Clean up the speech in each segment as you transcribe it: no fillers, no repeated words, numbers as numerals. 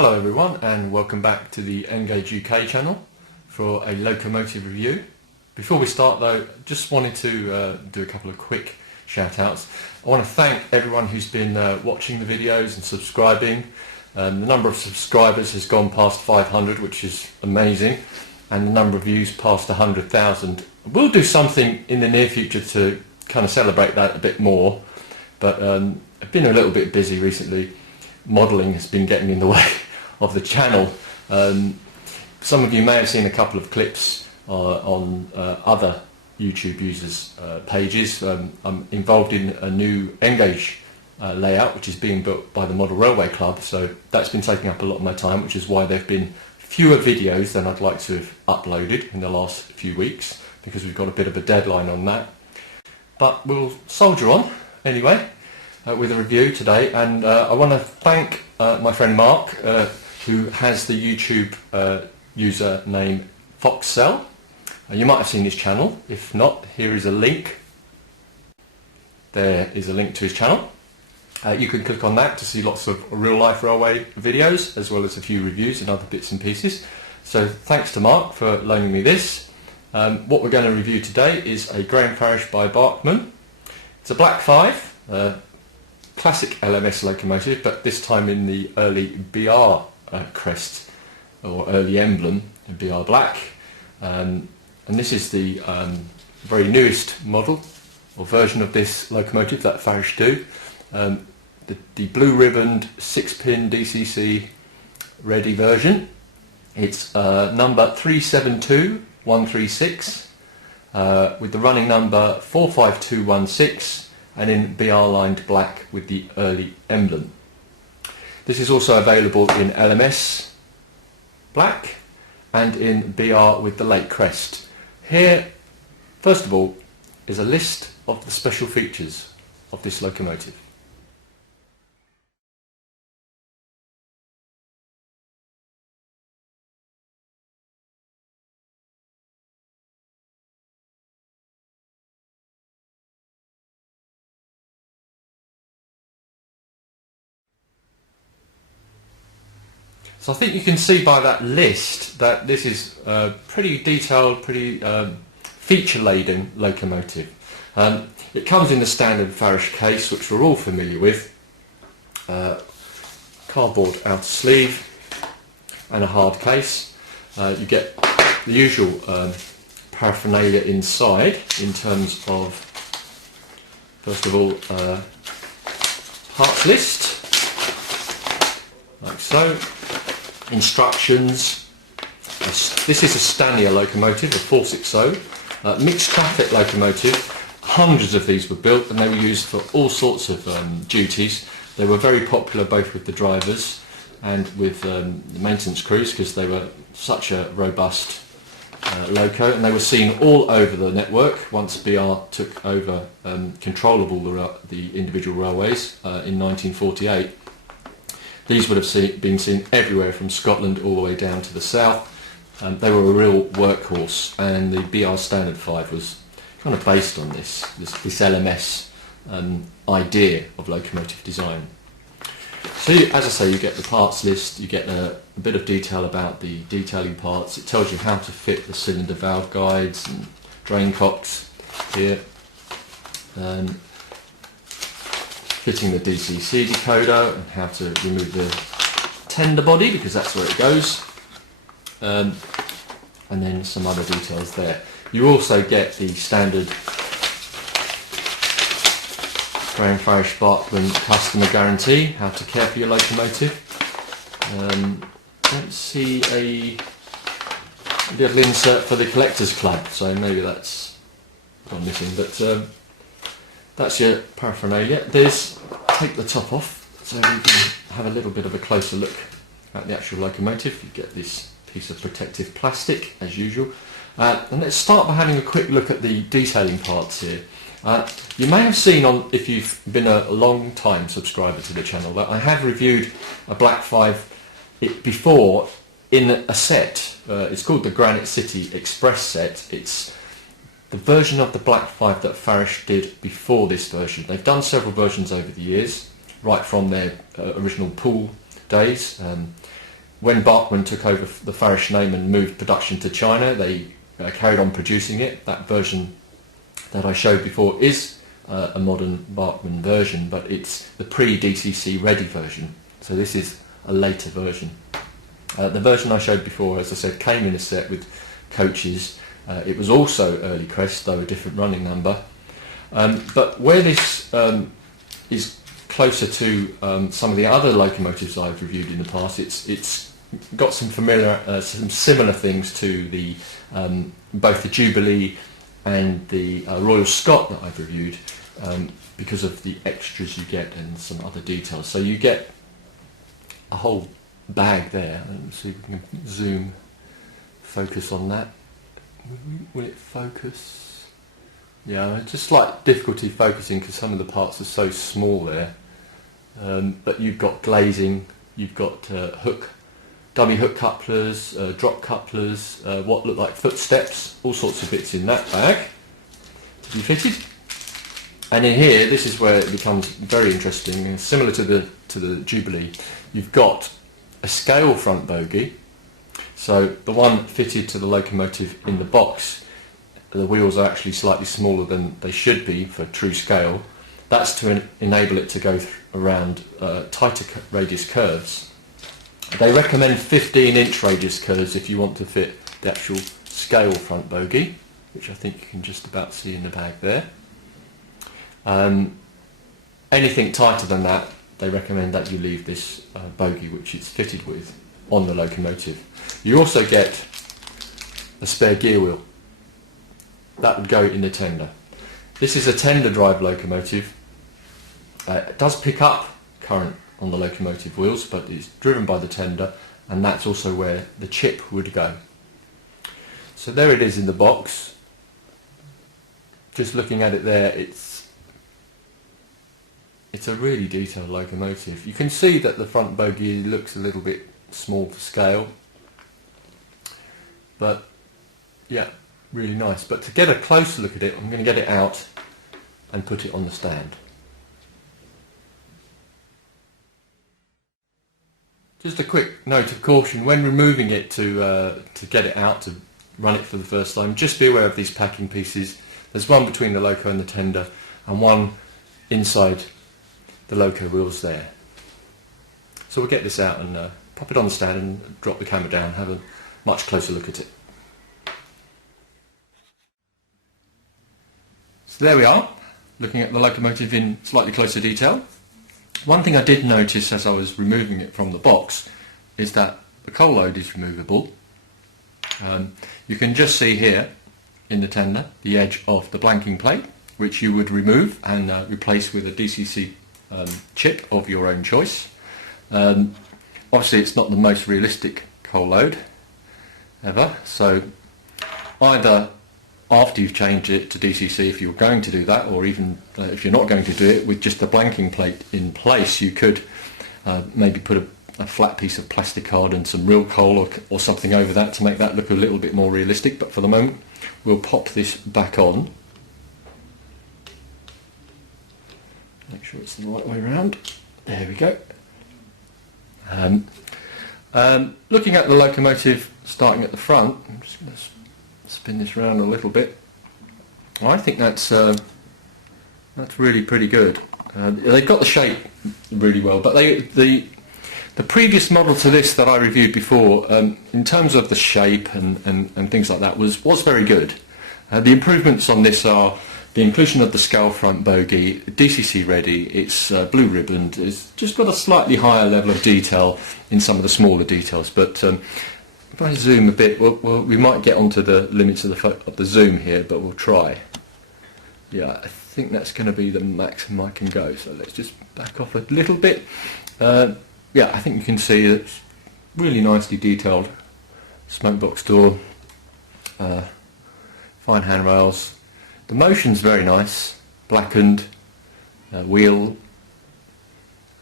Hello everyone and welcome back to the Engage UK channel for a locomotive review. Before we start though, just wanted to do a couple of quick shout outs. I want to thank everyone who's been watching the videos and subscribing. The number of subscribers has gone past 500, which is amazing, and the number of views past 100,000. We'll do something in the near future to kind of celebrate that a bit more, but I've been a little bit busy recently. Modelling has been getting in the way of the channel. Some of you may have seen a couple of clips on other YouTube users' pages. I'm involved in a new Engage layout which is being built by the Model Railway Club, so that's been taking up a lot of my time, which is why there have been fewer videos than I'd like to have uploaded in the last few weeks, because we've got a bit of a deadline on that. But we'll soldier on anyway with a review today, and I want to thank my friend Mark, who has the YouTube user name Foxcell. You might have seen his channel. If not, here is a link. There is a link to his channel. You can click on that to see lots of real-life railway videos, as well as a few reviews and other bits and pieces. So thanks to Mark for loaning me this. What we're going to review today is a Graham Farish by Bachmann. It's a Black 5, classic LMS locomotive, but this time in the early BR crest, or early emblem in BR Black. And this is the very newest model or version of this locomotive that Farish do. The blue ribboned 6-pin DCC ready version. It's number 372136 with the running number 45216 and in BR lined black with the early emblem. This is also available in LMS Black and in BR with the late crest. Here, first of all, is a list of the special features of this locomotive. So I think you can see by that list that this is a pretty detailed, pretty feature-laden locomotive. It comes in the standard Farish case, which we're all familiar with. Cardboard outer sleeve and a hard case. You get the usual paraphernalia inside in terms of, first of all, parts list, like so. Instructions. This is a Stanier locomotive, a 460, mixed traffic locomotive. Hundreds of these were built and they were used for all sorts of duties. They were very popular both with the drivers and with the maintenance crews, because they were such a robust loco, and they were seen all over the network once BR took over control of all the individual railways in 1948. These would have been seen everywhere from Scotland all the way down to the south. They were a real workhorse, and the BR Standard 5 was kind of based on this LMS idea of locomotive design. So as I say, you get the parts list, you get a bit of detail about the detailing parts. It tells you how to fit the cylinder valve guides and drain cocks here. Fitting the DCC decoder and how to remove the tender body, because that's where it goes, and then some other details there. You also get the standard Graham Farish Black customer guarantee, how to care for your locomotive. Don't see a little insert for the Collectors Club, so maybe that's gone missing, but that's your paraphernalia. Take the top off so we can have a little bit of a closer look at the actual locomotive. You get this piece of protective plastic as usual. And let's start by having a quick look at the detailing parts here. You may have seen, if you've been a long time subscriber to the channel, that I have reviewed a Black 5 before in a set. It's called the Granite City Express set. It's the version of the Black 5 that Farish did before this version. They've done several versions over the years, right from their original pool days. when Bachmann took over the Farish name and moved production to China, they carried on producing it. That version that I showed before is a modern Bachmann version, but it's the pre-DCC ready version. So this is a later version. The version I showed before, as I said, came in a set with coaches. It was also early crest, though a different running number. But where this is closer to some of the other locomotives I've reviewed in the past, it's got some similar things to the both the Jubilee and the Royal Scot that I've reviewed, because of the extras you get and some other details. So you get a whole bag there. Let's see if we can zoom, focus on that. Will it focus? Yeah, just slight difficulty focusing because some of the parts are so small there. But you've got glazing, you've got dummy hook couplers, drop couplers, what look like footsteps, all sorts of bits in that bag to be fitted. And in here, this is where it becomes very interesting, and similar to the Jubilee. You've got a scale front bogie, so the one fitted to the locomotive in the box, the wheels are actually slightly smaller than they should be for true scale. That's to enable it to go around tighter radius curves. They recommend 15-inch radius curves if you want to fit the actual scale front bogie, which I think you can just about see in the bag there. Anything tighter than that, they recommend that you leave this bogie, which it's fitted with, on the locomotive. You also get a spare gear wheel. That would go in the tender. This is a tender drive locomotive. It does pick up current on the locomotive wheels, but it's driven by the tender, and that's also where the chip would go. So there it is in the box. Just looking at it there, it's a really detailed locomotive. You can see that the front bogie looks a little bit small for scale, but yeah, really nice. But to get a closer look at it, I'm going to get it out and put it on the stand. Just a quick note of caution, when removing it to get it out, to run it for the first time, just be aware of these packing pieces. There's one between the loco and the tender, and one inside the loco wheels there. So we'll get this out and pop it on the stand and drop the camera down, have a much closer look at it. So there we are, looking at the locomotive in slightly closer detail. One thing I did notice as I was removing it from the box is that the coal load is removable. You can just see here in the tender the edge of the blanking plate, which you would remove and replace with a DCC chip of your own choice. Obviously it's not the most realistic coal load ever, so either after you've changed it to DCC, if you're going to do that, or even if you're not going to do it, with just the blanking plate in place, you could maybe put a flat piece of plastic card and some real coal or something over that to make that look a little bit more realistic. But for the moment, we'll pop this back on. Make sure it's the right way around. There we go. Looking at the locomotive starting at the front, I'm just going to spin this around a little bit. I think that's really pretty good. They've got the shape really well, but the previous model to this that I reviewed before, in terms of the shape and things like that, was very good. The improvements on this are the inclusion of the scale front bogie, DCC ready, it's blue ribboned, it's just got a slightly higher level of detail in some of the smaller details, but if I zoom a bit, we might get onto the limits of the zoom here, but we'll try. Yeah, I think that's going to be the maximum I can go, so let's just back off a little bit. Yeah, I think you can see it's really nicely detailed. Smoke box door, fine handrails. The motion's very nice, blackened wheel.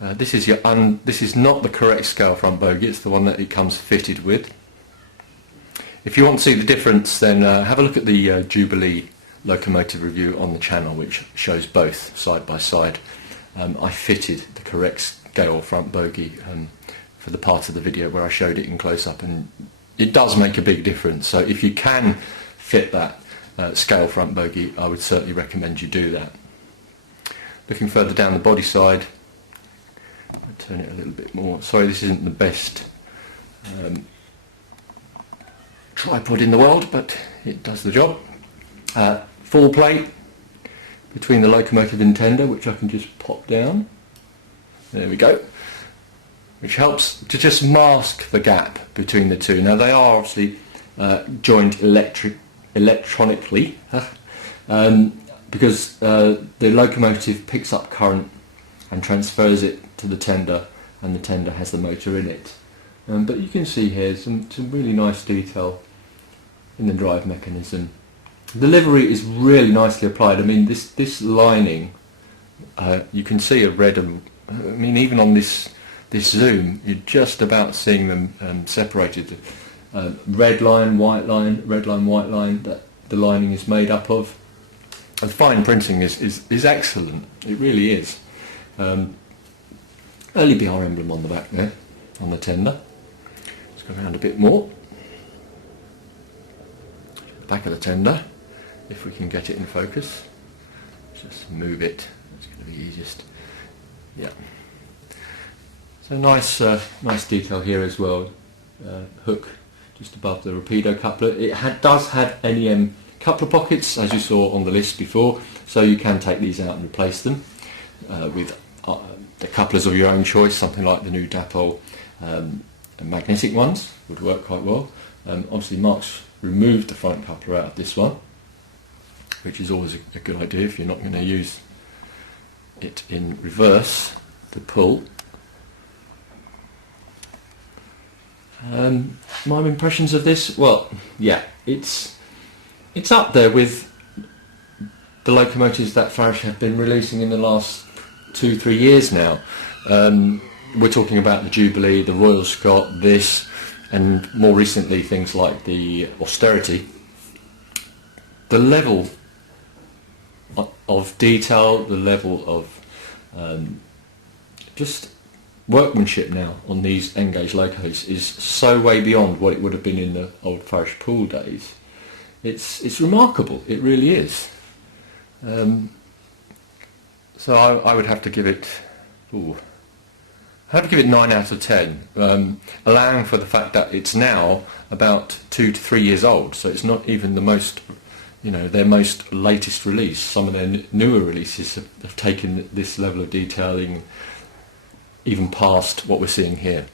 This is not the correct scale front bogie, it's the one that it comes fitted with. If you want to see the difference, then have a look at the Jubilee locomotive review on the channel, which shows both side by side. I fitted the correct scale front bogie for the part of the video where I showed it in close-up, and it does make a big difference. So if you can fit that scale front bogie, I would certainly recommend you do that. Looking further down the body side, I'll turn it a little bit more. Sorry, this isn't the best tripod in the world, but it does the job. Full plate between the Locomotive and tender, which I can just pop down. There we go. Which helps to just mask the gap between the two. Now they are obviously joined electronically because the Locomotive picks up current and transfers it to the tender, and the tender has the motor in it. But you can see here some really nice detail in the drive mechanism. The livery is really nicely applied. I mean, this lining, you can see a red, and I mean even on this zoom, you're just about seeing them separated. Red line, white line, red line, white line, that the lining is made up of. And fine printing is excellent. It really is. Early BR emblem on the back there, on the tender. Let's go around a bit more. Back of the tender, if we can get it in focus. Just move it. That's going to be easiest. Yeah. So nice, nice detail here as well. Hook just above the rapido coupler. It does have NEM coupler pockets, as you saw on the list before, so you can take these out and replace them with the couplers of your own choice. Something like the new Dapol magnetic ones would work quite well. Obviously Mark's removed the front coupler out of this one, which is always a good idea if you're not going to use it in reverse to pull. My impressions of this, well, yeah, it's up there with the locomotives that Farish have been releasing in the last 2-3 years now. We're talking about the Jubilee, the Royal Scot, this, and more recently things like the Austerity. The level of detail, the level of just workmanship now on these N-gauge locos is so way beyond what it would have been in the old Farish Pool days. It's remarkable, it really is. So I would have to give it, I'd have to give it 9 out of 10, allowing for the fact that it's now about 2 to 3 years old, so it's not even the most, their most latest release. Some of their newer releases have taken this level of detailing even past what we're seeing here.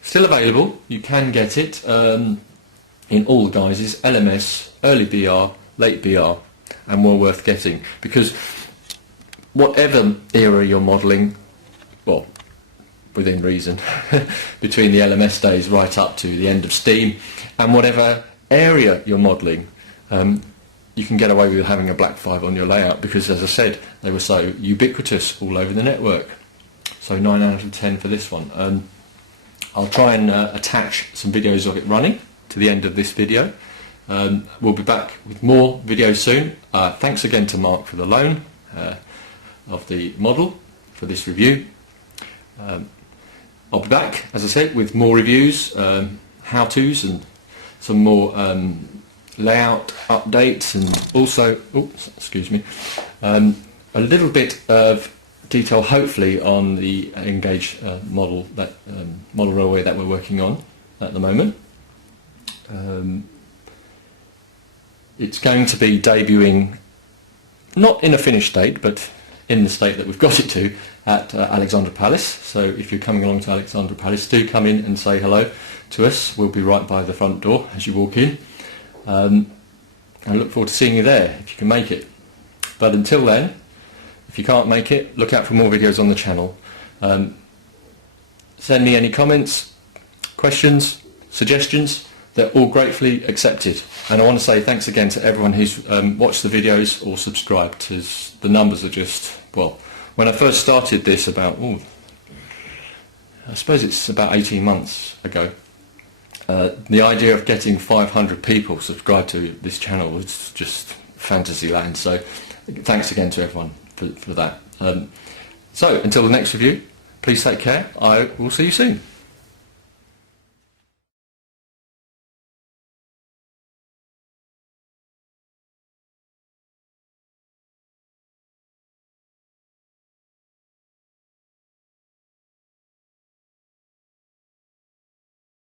Still available, you can get it in all guises, LMS, early BR, late BR, and well worth getting, because whatever era you're modelling, well, within reason, between the LMS days right up to the end of Steam, and whatever area you're modelling, you can get away with having a Black 5 on your layout, because as I said, they were so ubiquitous all over the network. So 9 out of 10 for this one. I'll try and attach some videos of it running to the end of this video. We'll be back with more videos soon. Thanks again to Mark for the loan of the model for this review. I'll be back, as I said, with more reviews, how-tos, and some more layout updates, and also, a little bit of detail, hopefully, on the N-gauge model railway that we're working on at the moment. It's going to be debuting, not in a finished state, but in the state that we've got it to, at Alexandra Palace. So if you're coming along to Alexandra Palace, do come in and say hello to us. We'll be right by the front door as you walk in. I look forward to seeing you there if you can make it. But until then, if you can't make it, look out for more videos on the channel. Send me any comments, questions, suggestions. They're all gratefully accepted. And I want to say thanks again to everyone who's watched the videos or subscribed, because the numbers are just, well, when I first started this about, I suppose it's about 18 months ago, the idea of getting 500 people subscribed to this channel was just fantasy land. So thanks again to everyone for that. So until the next review, Please take care. I will see you soon.